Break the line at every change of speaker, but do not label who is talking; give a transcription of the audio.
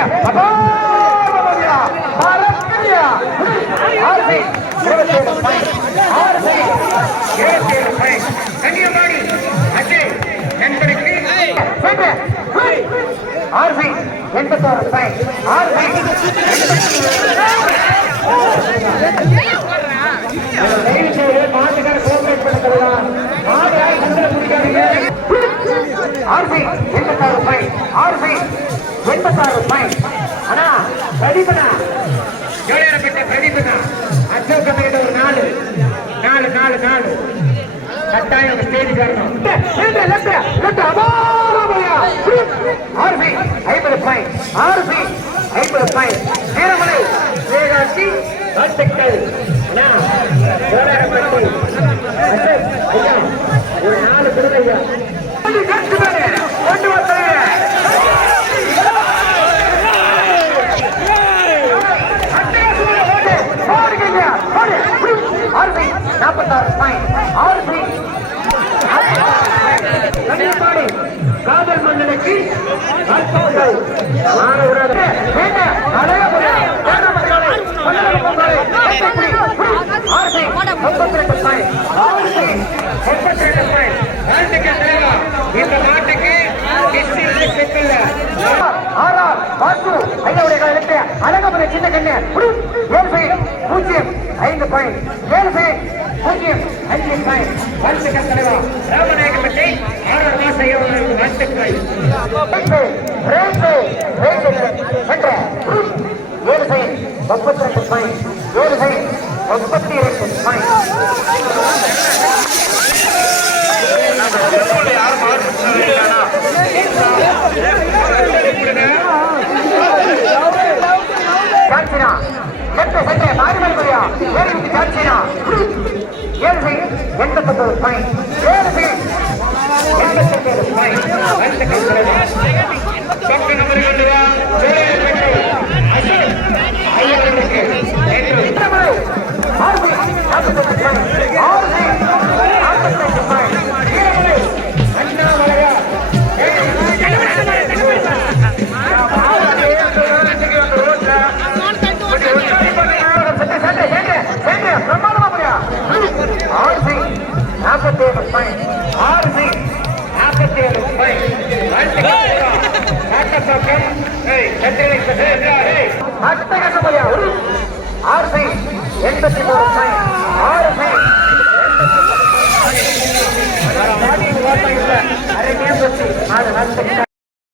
அபாரமரியா பறக்கறியா ஆர்சி. இருபத்தேழு point RC. இருபத்தேழு பாயிண்ட் கன்னியமாடி அஜய். நண்பருக்கு ஆர்சி. எண்பத்தாறு பாயிண்ட் ஆர்சி. தயவு செய்து மாட்டுக்கார கோஆபரேட் பண்ண சொல்லலாம் மாடு யாரும் சண்டை பிடிக்காதீங்க ஆர்சி. எண்பத்தாறு பாயிண்ட் ஆர்சி. எண்பத்தாறு பாயிண்ட் அண்ணா பிரதீபனா ஜோடியாரப்பட்ட பிரதீபனா அசோக் கம்பெனிட்ட ஒரு நாலு. நாலு நாலு நாலு. கட்டாயம் ஸ்டேஜ் வரணும். ஆர்பி ஐம்பது பாயிண்ட் ஆர்பி ஐம்பது பாயிண்ட் நேரமலை வேகாட்சி வாழ்த்துக்கள் அண்ணா, ஜோடியாரப்பட்டு அசோக், ஐயா ஒரு நாலு கொடுங்க ஐயா கொண்டு வந்து நாற்பத்தாறு பாயிண்ட் ஆறு த்ரீ கன்னியாகுமரி காதல் மன்னனுக்கு அற்புதங்கள் மாணவராக வேண்ட அழகபுர தேர்தமதிகளை பல்லவர் பொங்கலை எட்டப்புடி ஆர்சி முப்பத்தி ரெண்டு பாயிண்ட் ஆர்சி முப்பத்தி ரெண்டு பாயிண்ட் வாழ்த்துக்கள் தலைவா. இந்த நாட்டுக்கு டிஸ்ட்ரிக்ட் பாத்து ஐயாவுடைய அழகபுர சின்ன கண்ணு. ஏழு பூஜ்ஜியம். ஐந்து பாயிண்ட் ஏழு பை பூஜ்ஜியம். அஞ்சு பாயிண்ட் வாழ்த்துக்கள். தலைவா ராமநாயகப்பட்டி ஆறார் மாச ஐயாவுடைய வாழ்த்துக்கள் எட்டு சென்று மாறுபடி முடியா ஏழு விட்டு சாட்சினா ஏழு செய் எண்பத்தொன்பது பாயிண்ட் ஏழு செய் எண்பத்தொன்பது பாயிண்ட் பாயிண்ட் ஆறு சி நாற்பத்தேழு பாயிண்ட் ஆறு சி எண்பத்தி மூணு பாயிண்ட் ஆறு சி அரை மேம்பட்டு ஆறு